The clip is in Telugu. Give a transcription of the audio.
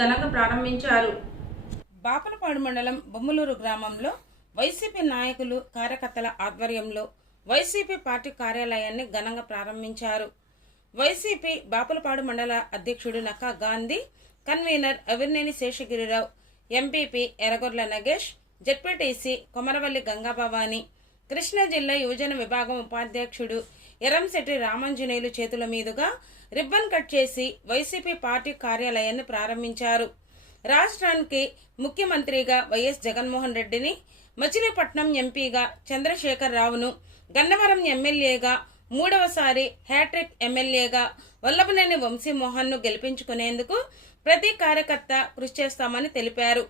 ఘనంగా ప్రారంభించారు. బాపనపాడు మండలం బొమ్మలూరు గ్రామంలో వైసీపీ నాయకులు కార్యకర్తల ఆధ్వర్యంలో వైసీపీ పార్టీ కార్యాలయాన్ని ఘనంగా ప్రారంభించారు. వైసీపీ బాపులపాడు మండల అధ్యక్షుడు Nakka Gandhi, convener అవిర్నేని Seshagiri Rao, MPP Erragorla Nagesh, ZPTC Komaravelli Gangabhavani, Krishna జిల్లా యువజన విభాగం ఉపాధ్యక్షుడు ఎరంశెట్టి రామాంజనేయులు చేతుల మీదుగా రిబ్బన్ కట్ చేసి వైసీపీ పార్టీ కార్యాలయాన్ని ప్రారంభించారు. రాష్ట్రానికి ముఖ్యమంత్రిగా వైఎస్ జగన్మోహన్ రెడ్డిని, మచిలీపట్నం ఎంపీగా చంద్రశేఖర్ రావును, గన్నవరం ఎమ్మెల్యేగా మూడవసారి హ్యాట్రిక్ ఎమ్మెల్యేగా వల్లభనేని వంశీమోహన్ ను గెలిపించుకునేందుకు ప్రతి కార్యకర్త కృషి చేస్తామని తెలిపారు.